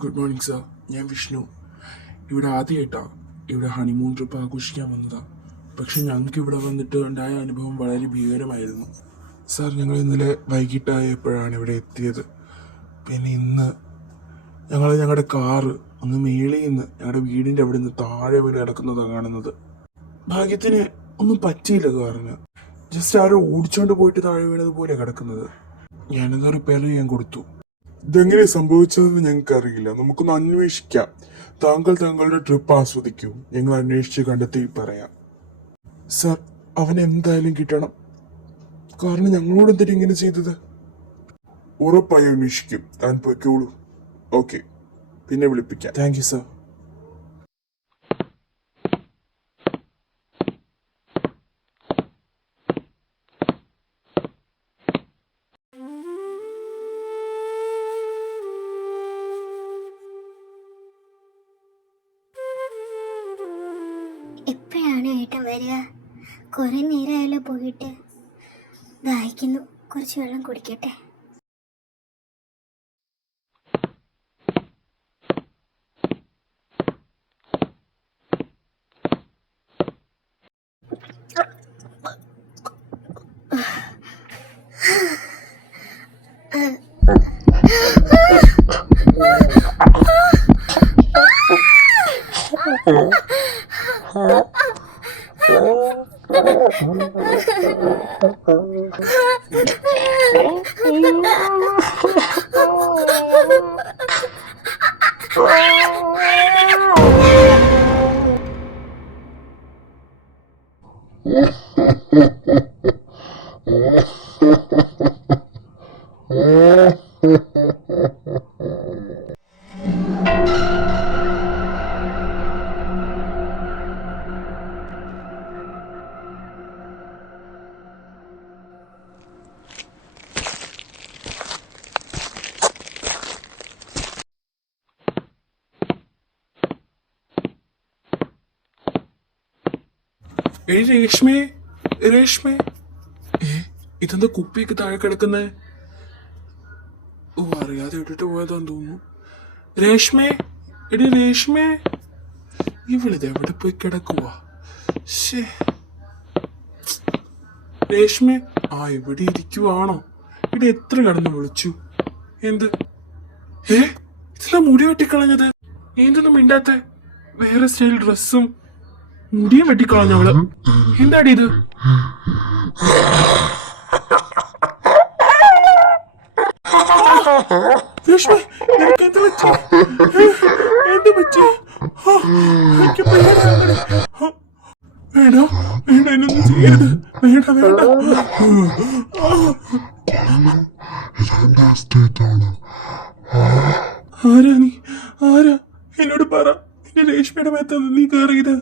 Good morning sir. ഞാൻ വിഷ്ണു. ഇവിടെ ആദ്യമായിട്ടാണ് ഇവിടെ ഹണിമൂൺ ട്രിപ്പ് ആഘോഷിക്കാൻ വന്നതാണ്. പക്ഷെ ഞങ്ങൾക്ക് ഇവിടെ വന്നിട്ട് ഉണ്ടായ അനുഭവം വളരെ ഭീകരമായിരുന്നു സാർ. ഞങ്ങൾ ഇന്നലെ വൈകിട്ടായപ്പോഴാണ് ഇവിടെ എത്തിയത്. പിന്നെ ഇന്ന് ഞങ്ങളുടെ കാറ് ഒന്ന് മേളിൽ നിന്ന് ഞങ്ങളുടെ വീടിൻ്റെ അവിടെ നിന്ന് താഴെ വീട് കിടക്കുന്നതാണ് കാണുന്നത്. ഭാഗ്യത്തിന് ഒന്നും പറ്റിയില്ല കാറിന്. ജസ്റ്റ് ആരോ ഓടിച്ചോണ്ട് പോയിട്ട് താഴെ വീണതുപോലെ കിടക്കുന്നത്. ഞാനെന്താ റിപ്പയർ ചെയ്യാൻ കൊടുത്തു. ഇതെങ്ങനെ സംഭവിച്ചതെന്ന് ഞങ്ങൾക്ക് അറിയില്ല. നമുക്കൊന്ന് അന്വേഷിക്കാം. താങ്കൾ താങ്കളുടെ ട്രിപ്പ് ആസ്വദിക്കൂ. ഞങ്ങൾ അന്വേഷിച്ച് കണ്ടെത്തി പറയാം. സാർ, അവൻ എന്തായാലും കിട്ടണം. കാരണം ഞങ്ങളോട് എന്തിനാ ഇങ്ങനെ ചെയ്തത്? ഉറപ്പായി അന്വേഷിക്കും. താൻ പൊയ്ക്കോളൂ. ഓക്കെ, പിന്നെ വിളിപ്പിക്കാം. Thank you sir. എപ്പോഴാണ് ഏട്ടൻ വരിക? കുറെ നേരമായാലോ പോയിട്ട്. ദാഹിക്കുന്നു, കുറച്ച് വെള്ളം കുടിക്കട്ടെ. രേഷ്മേ, രേഷ്മേ, ഇതെന്താ കുപ്പിയൊക്കെ താഴെ കിടക്കുന്നേ? ഓ, അറിയാതെ ഇട്ടിട്ട് പോയതാന്ന് തോന്നുന്നു. രേഷ്മേ, എടി രേഷ്മേ, ഇവളിത് എവിടെ പോയി കിടക്കുവാ? രേഷ്മേ, ഇവിടെ ഇരിക്കുവാണോ? ഇവിടെ എത്ര കിടന്ന് വിളിച്ചു. എന്ത് ഇതെന്താ മുടി വെട്ടിക്കളഞ്ഞത്? എന്തൊന്നും മിണ്ടാത്ത? വേറെ സ്റ്റൈൽ ഡ്രസ്സും മുടിയും വെട്ടിക്കളഞ്ഞവള്. എന്താടി ഇത്? രേഷ്മേ, നിനക്ക് എന്ത് പറ്റി? എന്ത് പറ്റി? എനിക്ക് പേടിയാവുന്നു. വേണ്ട വേണ്ട, എന്നൊന്നും ചെയ്യരുത്. വേണ്ട വേണ്ട. ആരാ നീ? ആരാ? എന്നോട് പറ. എന്റെ രേഷ്മയുടെ മേത്താണ് നീ കയറിയത്?